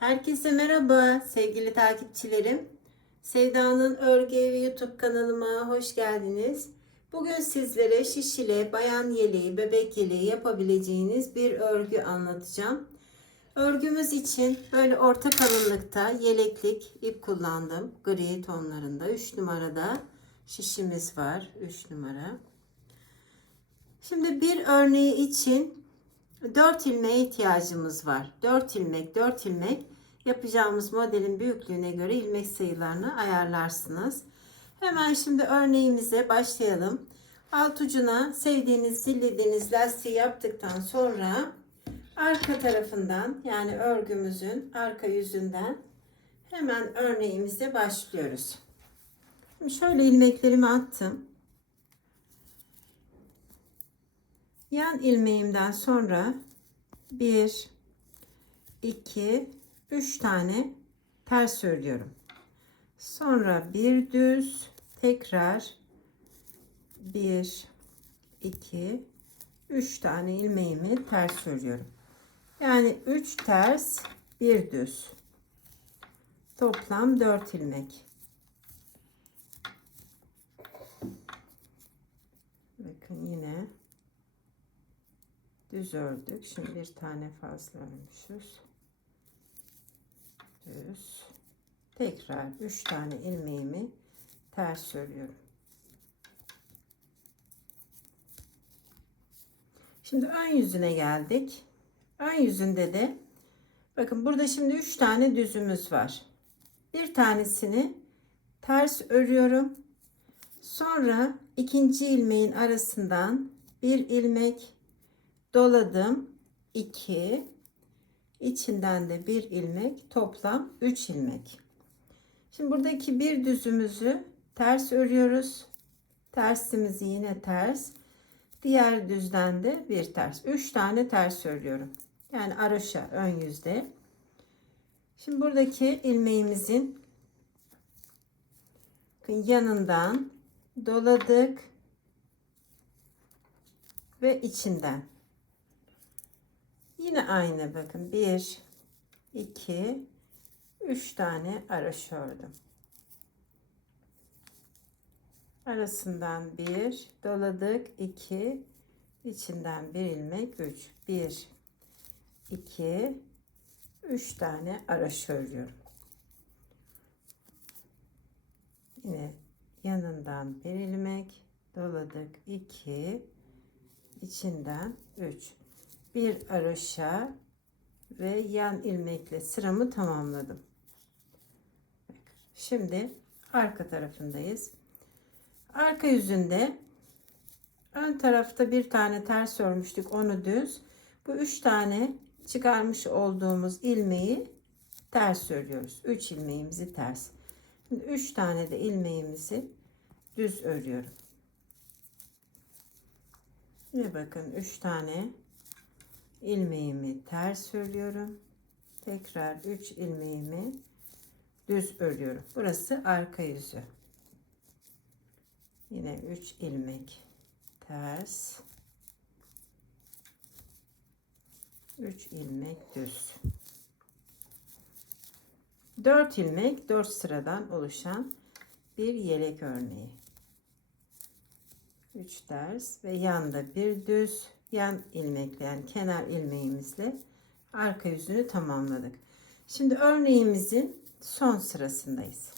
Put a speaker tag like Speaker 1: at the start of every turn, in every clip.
Speaker 1: Herkese merhaba sevgili takipçilerim. Sevda'nın Örgü Evi YouTube kanalıma hoş geldiniz. Bugün sizlere şişile, bayan yeleği, bebek yeleği yapabileceğiniz bir örgü anlatacağım. Örgümüz için böyle orta kalınlıkta yeleklik ip kullandım. Gri tonlarında 3 numarada şişimiz var. 3 numara. Şimdi bir örneği için 4 ilmeğe ihtiyacımız var. 4 ilmek, 4 ilmek yapacağımız modelin büyüklüğüne göre ilmek sayılarını ayarlarsınız. Hemen şimdi örneğimize başlayalım. Alt ucuna sevdiğiniz, dilediğiniz lastiği yaptıktan sonra arka tarafından yani örgümüzün arka yüzünden hemen örneğimize başlıyoruz. Şimdi şöyle ilmeklerimi attım. Yan ilmeğimden sonra 1 2 3 tane ters örüyorum. Sonra bir düz tekrar 1 2 3 tane ilmeğimi ters örüyorum. Yani 3 ters, bir düz. Toplam 4 ilmek. Bakın yine düz ördük. Şimdi bir tane fazla örmüşüz. Düz. Tekrar 3 tane ilmeğimi ters örüyorum. Şimdi ön yüzüne geldik. Ön yüzünde de bakın burada şimdi 3 tane düzümüz var. Bir tanesini ters örüyorum. Sonra ikinci ilmeğin arasından bir ilmek doladım 2 içinden de bir ilmek toplam 3 ilmek. Şimdi buradaki bir düzümüzü ters örüyoruz. Tersimizi yine ters. Diğer düzden de bir ters. 3 tane ters örüyorum. Yani aroşa ön yüzde. Şimdi buradaki ilmeğimizin yanından doladık ve içinden Yine aynı bakın. 1 2 3 tane araş ördüm. Arasından bir doladık. 2 içinden bir ilmek 3 1 2 3 tane araş örüyorum. Yine yanından bir ilmek doladık 2 içinden 3 bir aroşa ve yan ilmekle sıramı tamamladım. Şimdi arka tarafındayız. Arka yüzünde ön tarafta bir tane ters örmüştük onu düz. Bu üç tane çıkarmış olduğumuz ilmeği ters örüyoruz. Üç ilmeğimizi ters. Şimdi üç tane de ilmeğimizi düz örüyorum. Yine bakın üç tane ilmeğimi ters örüyorum. Tekrar 3 ilmeğimi düz örüyorum. Burası arka yüzü. Yine 3 ilmek ters. 3 ilmek düz. 4 ilmek 4 sıradan oluşan bir yelek örneği. 3 ters ve yanda bir düz yan ilmekle yani kenar ilmeğimizle arka yüzünü tamamladık. Şimdi örneğimizin son sırasındayız.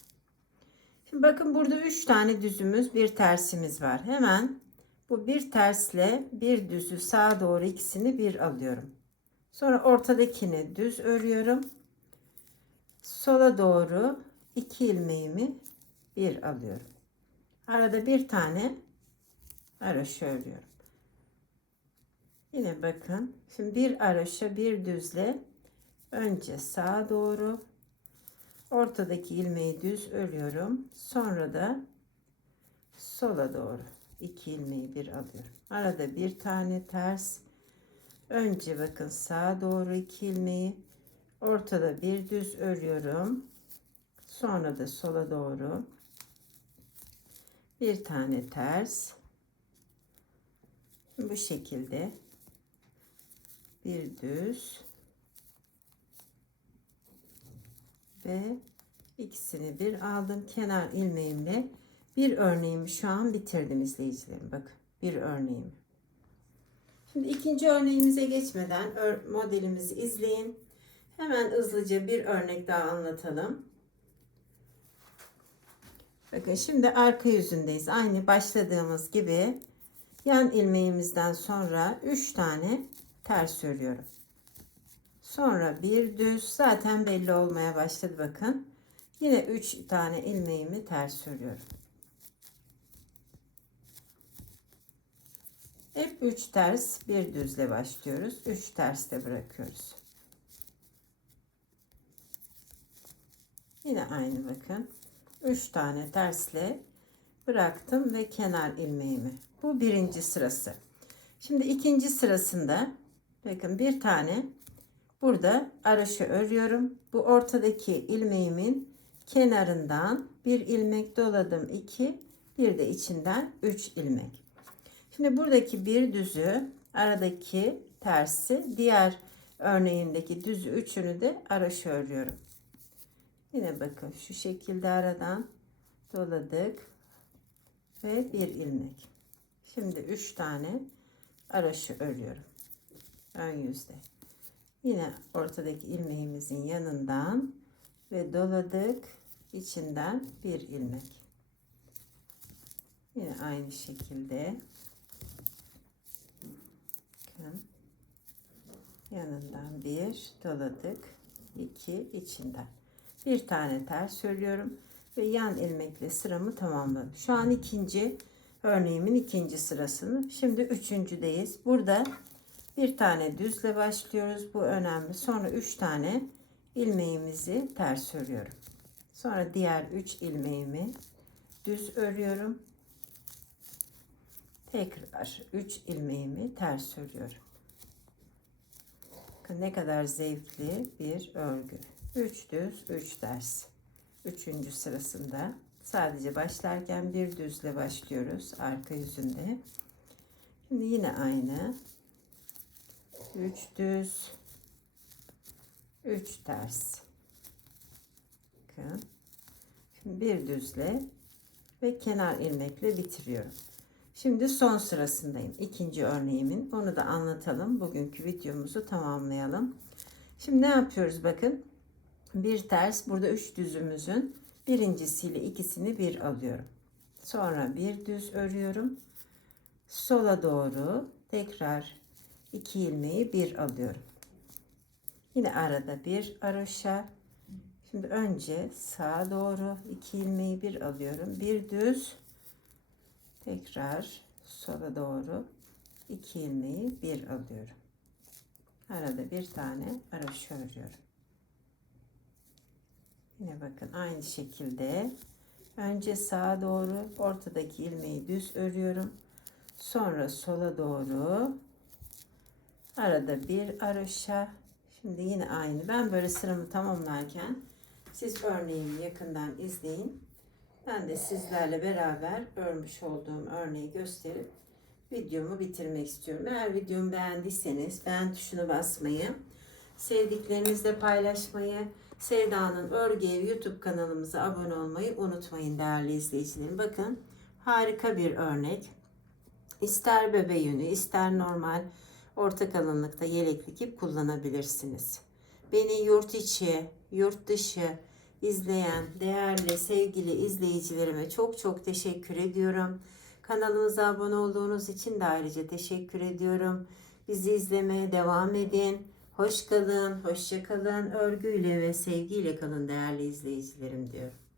Speaker 1: Şimdi bakın burada 3 tane düzümüz, bir tersimiz var. Hemen bu bir tersle bir düzü sağa doğru ikisini bir alıyorum. Sonra ortadakini düz örüyorum. Sola doğru iki ilmeğimi bir alıyorum. Arada bir tane araş örüyorum. Yine bakın. Şimdi bir araşa bir düzle önce sağa doğru ortadaki ilmeği düz örüyorum. Sonra da sola doğru iki ilmeği bir alıyorum. Arada bir tane ters. Önce bakın sağa doğru iki ilmeği ortada bir düz örüyorum. Sonra da sola doğru bir tane ters. Bu şekilde bir düz. Ve ikisini bir aldım. Kenar ilmeğimle bir örneğimi şu an bitirdim izleyicilerim. Bakın bir örneğimi şimdi ikinci örneğimize geçmeden modelimizi izleyin. Hemen hızlıca bir örnek daha anlatalım. Bakın şimdi arka yüzündeyiz. Aynı başladığımız gibi yan ilmeğimizden sonra 3 tane ters örüyorum Sonra bir düz zaten belli olmaya başladı bakın. Yine 3 tane ilmeğimi ters örüyorum. Hep 3 ters bir düzle başlıyoruz. 3 ters de bırakıyoruz. Yine aynı bakın. 3 tane tersle bıraktım ve kenar ilmeğimi. Bu birinci sırası. Şimdi ikinci sırasında bakın bir tane Burada araşı örüyorum. Bu ortadaki ilmeğimin kenarından bir ilmek doladım. 2 bir de içinden 3 ilmek. Şimdi buradaki bir düzü aradaki tersi diğer örneğindeki düzü üçünü de araşı örüyorum. Yine bakın şu şekilde aradan doladık ve bir ilmek. Şimdi 3 tane araşı örüyorum. Ön yüzde. Yine ortadaki ilmeğimizin yanından ve doladık içinden bir ilmek. Yine aynı şekilde yanından bir doladık iki içinden bir tane ters örüyorum ve yan ilmekle sıramı tamamladım. Şu an ikinci örneğimin ikinci sırasını. Şimdi üçüncüdeyiz. Burada bir tane düzle başlıyoruz. Bu önemli. Sonra üç tane ilmeğimizi ters örüyorum. Sonra diğer üç ilmeğimi düz örüyorum. Tekrar üç ilmeğimi ters örüyorum. Ne kadar zevkli bir örgü. Üç düz, üç ters. Üçüncü sırasında sadece başlarken bir düzle başlıyoruz arka yüzünde. Şimdi yine aynı 3 düz 3 ters bakın. Şimdi bir düzle ve kenar ilmekle bitiriyorum. Şimdi son sırasındayım. İkinci örneğimin. Onu da anlatalım. Bugünkü videomuzu tamamlayalım. Şimdi ne yapıyoruz bakın? Bir ters. Burada üç düzümüzün birincisiyle ikisini bir alıyorum. Sonra bir düz örüyorum. Sola doğru tekrar 2 ilmeği bir alıyorum. Yine arada bir aroşa. Şimdi önce sağa doğru 2 ilmeği bir alıyorum. Bir düz tekrar sola doğru 2 ilmeği bir alıyorum. Arada bir tane aroşa örüyorum. Yine bakın aynı şekilde önce sağa doğru ortadaki ilmeği düz örüyorum. Sonra sola doğru Arada bir aroşa. Şimdi yine aynı. Ben böyle sıramı tamamlarken siz örneğimi yakından izleyin. Ben de sizlerle beraber örmüş olduğum örneği gösterip videomu bitirmek istiyorum. Eğer videomu beğendiyseniz beğen tuşuna basmayı, sevdiklerinizle paylaşmayı, Sevda'nın Örgü YouTube kanalımıza abone olmayı unutmayın değerli izleyicilerim. Bakın harika bir örnek. İster bebe yünü, ister normal orta kalınlıkta yeleklik ip kullanabilirsiniz. Beni yurt içi, yurt dışı izleyen değerli sevgili izleyicilerime çok çok teşekkür ediyorum. Kanalımıza abone olduğunuz için de ayrıca teşekkür ediyorum. Bizi izlemeye devam edin. Hoş kalın, hoşça kalın. Örgüyle ve sevgiyle kalın değerli izleyicilerim diyorum.